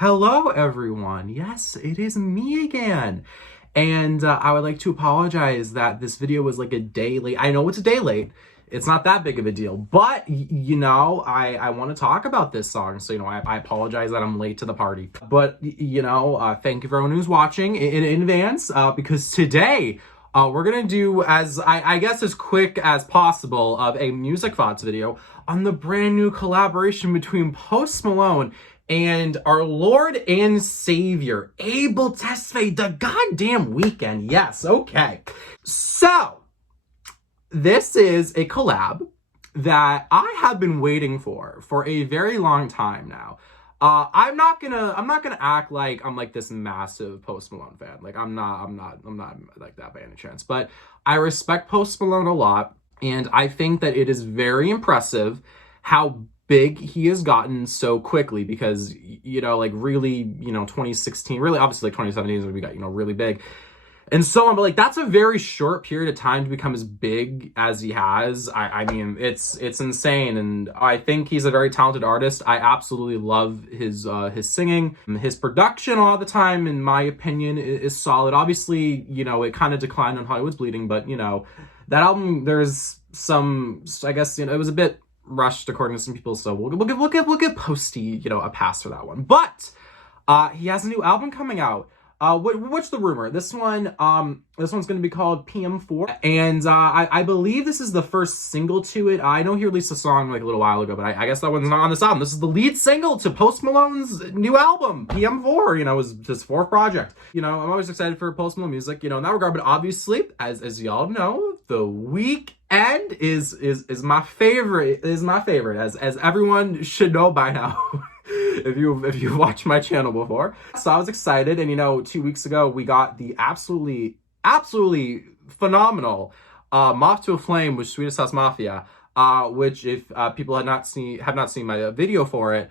Hello, everyone. Yes, it is me again. And I would like to apologize that this video was like a day late. I know it's a day late. It's not that big of a deal. But, I want to talk about this song. So, I apologize that I'm late to the party. But, thank you for everyone who's watching in advance because today we're going to do, I guess, as quick as possible of a music thoughts video on the brand new collaboration between Post Malone and our Lord and Savior, Abel Tesfaye, the goddamn Weeknd. Yes, okay. So, this is a collab that I have been waiting for a very long time now. I'm not gonna act like I'm like this massive Post Malone fan. Like I'm not like that by any chance. But I respect Post Malone a lot, and I think that it is very impressive how big he has gotten so quickly because, like really, 2016, really obviously like 2017 is when we got, really big. And so on, but like that's a very short period of time to become as big as he has. I mean, it's insane, and I think he's a very talented artist. I absolutely love his singing. His production all the time, in my opinion, is solid. Obviously, it kind of declined on Hollywood's Bleeding, but that album, there's some, I guess, it was a bit rushed according to some people, so we'll give Posty, a pass for that one. But he has a new album coming out. What's the rumor? This one's going to be called PM4, and I believe this is the first single to it. I know he released a song like a little while ago, but I guess that one's not on this album. This is the lead single to Post Malone's new album, PM4. Is his fourth project. I'm always excited for Post Malone music, in that regard. But obviously, as y'all know, The Weeknd is my favorite. As everyone should know by now. If you watched my channel before. So I was excited, and 2 weeks ago we got the absolutely phenomenal Moth to a Flame with Swedish House Mafia, which if people have not seen my video for it,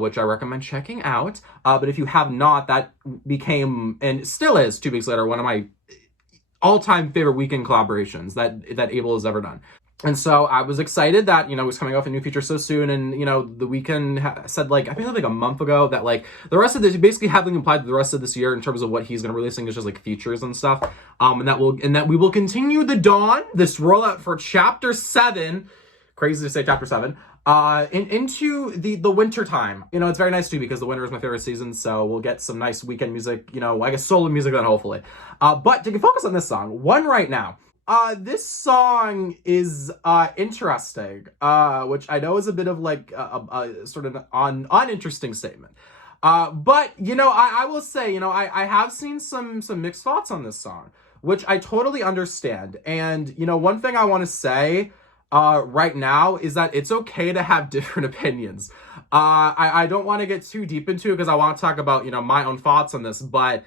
which I recommend checking out. But if you have not, that became, and still is 2 weeks later, one of my all-time favorite Weeknd collaborations that Abel has ever done. And so I was excited that, it was coming off a new feature so soon. And, The Weeknd said, I think like a month ago that, the rest of this, basically having implied the rest of this year in terms of what he's going to releasing is just, features and stuff. And that we will continue the dawn, this rollout for Chapter 7, crazy to say Chapter 7, into the winter time. It's very nice too because the winter is my favorite season, so we'll get some nice Weeknd music, I guess solo music then hopefully. But to focus on this song, one right now. This song is interesting, which I know is a bit of a sort of an uninteresting statement. But I will say, I have seen some mixed thoughts on this song, which I totally understand. And one thing I want to say right now is that it's okay to have different opinions. I don't want to get too deep into it because I want to talk about my own thoughts on this, but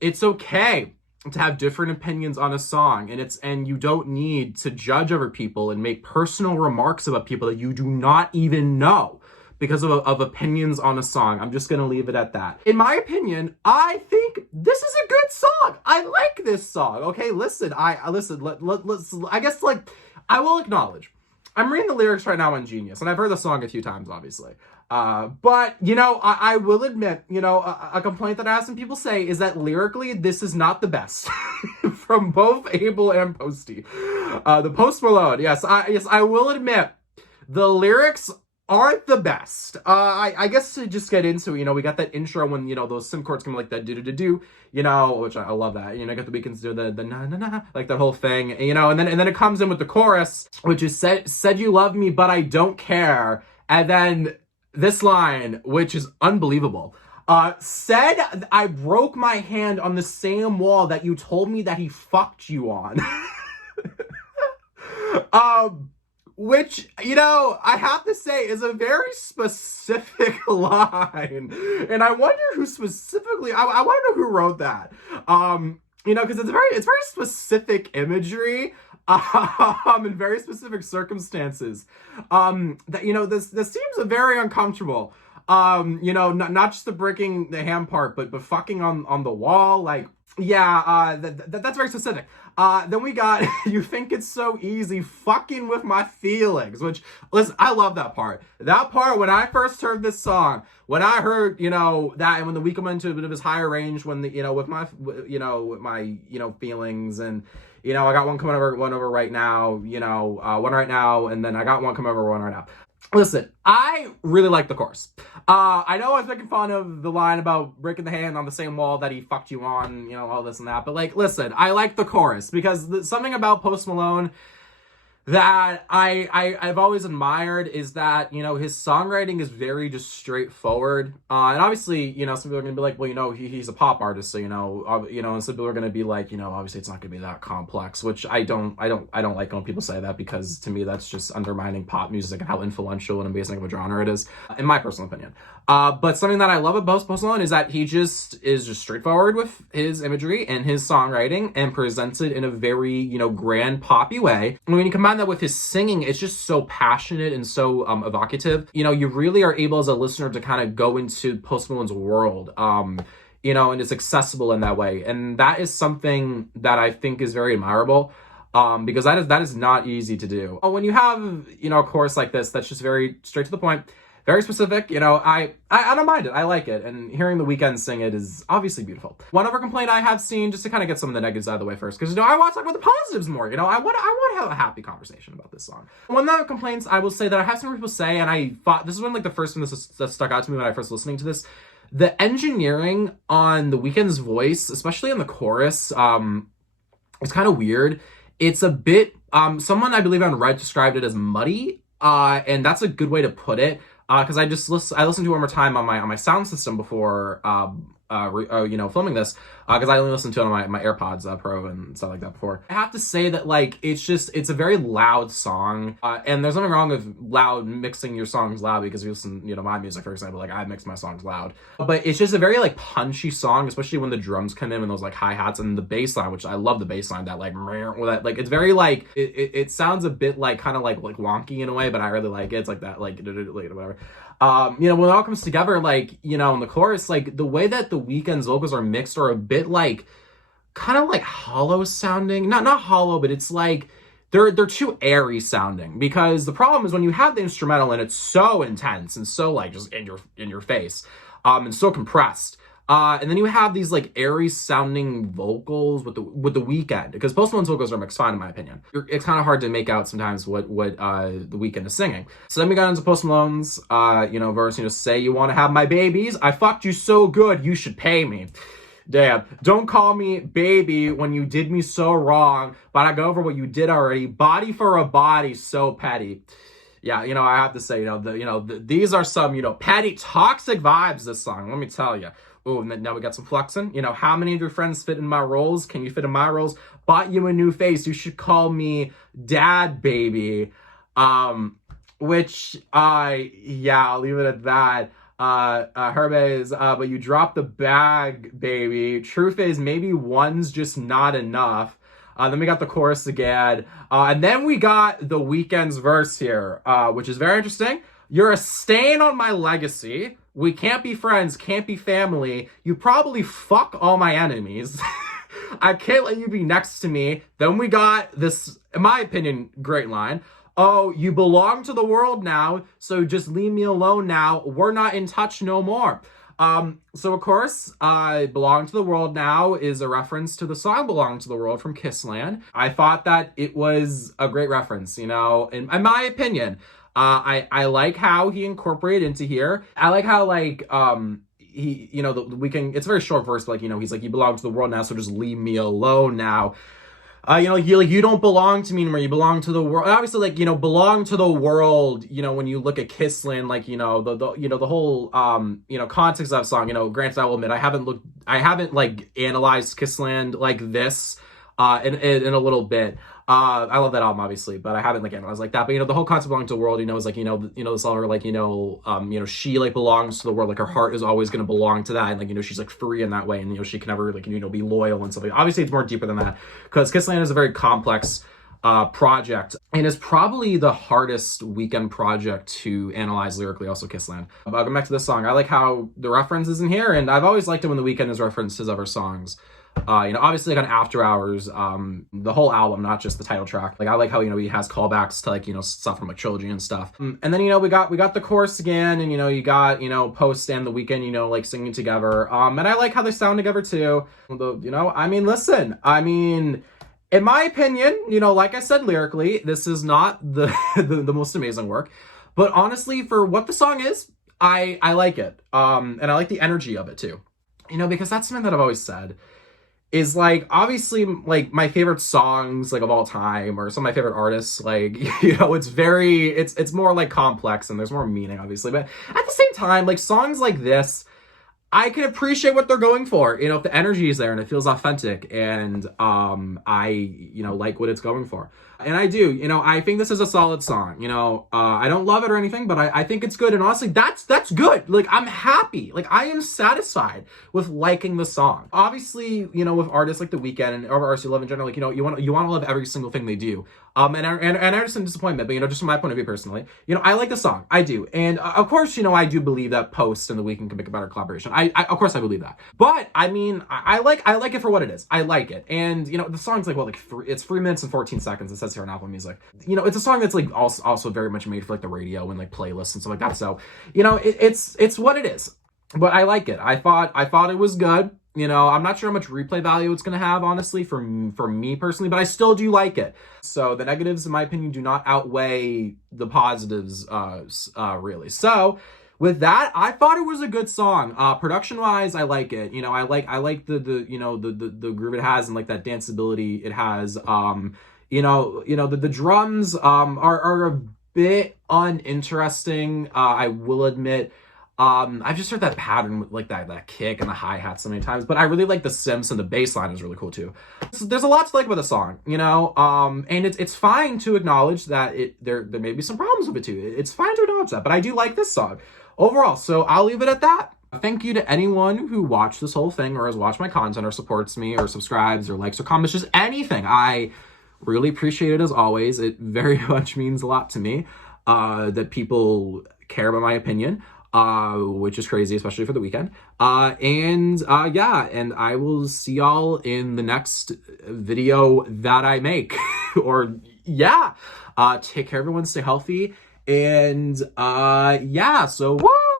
it's okay to have different opinions on a song, and you don't need to judge other people and make personal remarks about people that you do not even know because of opinions on a song. I'm just gonna leave it at that. In my opinion, I think this is a good song. I like this song. Okay, listen, let's I guess I will acknowledge I'm reading the lyrics right now on Genius, and I've heard the song a few times, obviously. But, I will admit, a complaint that I have some people say is that lyrically, this is not the best from both Abel and Posty. The Post Malone, yes, I will admit, the lyrics aren't the best. I guess to just get into it, we got that intro when, those sim chords come like that do-do-do-do, which I love that. Got the Weeknd's do the na-na-na, like that whole thing, and then it comes in with the chorus, which is said you love me, but I don't care. And then this line, which is unbelievable, said I broke my hand on the same wall that you told me that he fucked you on. Which, I have to say is a very specific line. And I wonder who specifically, I want to know who wrote that. Because it's very specific imagery, in very specific circumstances. This seems very uncomfortable. Not just the breaking the hand part, but fucking on the wall, Yeah, that's very specific. Then we got You Think It's So Easy, Fucking With My Feelings, which, listen, I love that part. That part, when I first heard this song, when I heard, that, and when the Weeknd went into a bit of his higher range, when with my, with my, feelings, and, I got one over right now, one right now, and then I got one coming over, one right now. Listen, I really like the chorus. I know I was making fun of the line about breaking the hand on the same wall that he fucked you on, all this and that. But, listen, I like the chorus because something about Post Malone that I've always admired is that, his songwriting is very just straightforward. And obviously, some people are going to be like, well, he's a pop artist. So, and some people are going to be like, obviously it's not going to be that complex, which I don't like when people say that, because to me, that's just undermining pop music and how influential and amazing of a genre it is, in my personal opinion. But something that I love about Post Malone is that he just is just straightforward with his imagery and his songwriting and presents it in a very, grand poppy way. And when you combine that with his singing, it's just so passionate and so evocative. You really are able as a listener to kind of go into Post Malone's world. And it's accessible in that way. And that is something that I think is very admirable. Because that is not easy to do. When you have, a chorus like this, that's just very straight to the point, very specific, I don't mind it. I like it. And hearing The Weeknd sing it is obviously beautiful. One other complaint I have seen, just to kind of get some of the negatives out of the way first, because, I want to talk about the positives more. I want to have a happy conversation about this song. One of the complaints I will say that I have some people say, and I thought, this is when, the first one that stuck out to me when I first listening to this, the engineering on The Weeknd's voice, especially in the chorus, is kind of weird. It's a bit, someone I believe on Reddit described it as muddy, and that's a good way to put it. Because I listened to it one more time on my sound system before filming this, because I only listened to it on my AirPods Pro and stuff like that before. I have to say that it's a very loud song, and there's nothing wrong with mixing your songs loud, because if you listen to my music, for example, I mix my songs loud, but it's just a very punchy song, especially when the drums come in and those hi-hats and the bass line, which I love the bass line, that it's very it sounds a bit kind of wonky in a way, but I really like it. It's like that whatever. When it all comes together, in the chorus, the way that The Weeknd's vocals are mixed are a bit kind of hollow sounding. Not hollow, but it's they're too airy sounding, because the problem is when you have the instrumental and it's so intense and so just in your face, and so compressed. And then you have these airy sounding vocals with the Weeknd, because Post Malone's vocals are mixed fine in my opinion. It's kind of hard to make out sometimes what the Weeknd is singing. So then we got into Post Malone's verse, say you want to have my babies, I fucked you so good you should pay me. Damn, don't call me baby when you did me so wrong, but I go over what you did already. Body for a body, so petty. Yeah, I have to say, these are some, petty, toxic vibes, this song, let me tell you. Oh, and then now we got some flexing. How many of your friends fit in my roles? Can you fit in my roles? Bought you a new face. You should call me dad, baby. Which, I'll leave it at that. Hermes, but you dropped the bag, baby. Truth is, maybe one's just not enough. Then we got the chorus again. And then we got The Weeknd's verse here, which is very interesting. You're a stain on my legacy. We can't be friends, can't be family. You probably fuck all my enemies. I can't let you be next to me. Then we got this, in my opinion, great line. Oh, you belong to the world now, so just leave me alone now. We're not in touch no more. So of course, Belong to the World Now is a reference to the song Belong to the World from Kissland. I thought that it was a great reference, in my opinion. I like how he incorporated into here. I like how he, the Weeknd, it's a very short verse, but he's you belong to the world now, so just leave me alone now. You don't belong to me anymore. You belong to the world. Obviously, belong to the world. When you look at Kissland, the whole context of that song. Granted, I will admit I haven't analyzed Kissland like this in a little bit. I love that album, obviously, but I haven't analyzed like that. But the whole concept of belonging to the world, is this all she belongs to the world, her heart is always going to belong to that, and she's free in that way, and she can never be loyal and stuff. Obviously, it's more deeper than that, because Kissland is a very complex project, and is probably the hardest Weeknd project to analyze lyrically. Also, Kissland. But I'll go back to this song. I like how the reference is in here, and I've always liked it when The Weeknd has referenced his other songs. Obviously like on After Hours, the whole album, not just the title track. Like I like how, he has callbacks to like, stuff from like Trilogy and stuff. And then, we got the chorus again, and, you got, Post and The Weeknd, like singing together. And I like how they sound together too. Although, listen, in my opinion, like I said, lyrically, this is not the the most amazing work. But honestly, for what the song is, I like it. And I like the energy of it too. Because that's something that I've always said is like, obviously, like my favorite songs like of all time or some of my favorite artists, like, it's more like complex and there's more meaning, obviously. But at the same time, like songs like this, I can appreciate what they're going for, if the energy is there and it feels authentic, and I like what it's going for. And I do, I think this is a solid song. I don't love it or anything, but I think it's good. And honestly, that's good. Like, I'm happy. Like, I am satisfied with liking the song. Obviously, with artists like The Weeknd and artists you love in general, like, you want to love every single thing they do. And I understand disappointment, but, just from my point of view personally, I like the song. I do. And of course, I do believe that Post and The Weeknd can make a better collaboration. I of course I believe that. But I like it for what it is. I like it. And, the song's like, it's 3 minutes and 14 seconds. It says here on Apple Music. It's a song that's like also very much made for like the radio and like playlists and stuff like that. So, it's what it is. But I like it. I thought it was good. I'm not sure how much replay value it's going to have, honestly, for me personally, but I still do like it. So the negatives, in my opinion, do not outweigh the positives, really. So with that, I thought it was a good song. Production-wise, I like it. I like the groove it has and like that danceability it has. The drums are a bit uninteresting. I will admit. I've just heard that pattern with like that kick and the hi-hat so many times, but I really like the synths and the bass line is really cool too. So there's a lot to like about the song, and it's fine to acknowledge that there may be some problems with it too. It's fine to acknowledge that, but I do like this song overall, so I'll leave it at that. Thank you to anyone who watched this whole thing or has watched my content or supports me or subscribes or likes or comments, just anything. I really appreciate it as always. It very much means a lot to me that people care about my opinion. Which is crazy, especially for The Weeknd. And I will see y'all in the next video that I make. Take care, everyone, stay healthy, and so woo!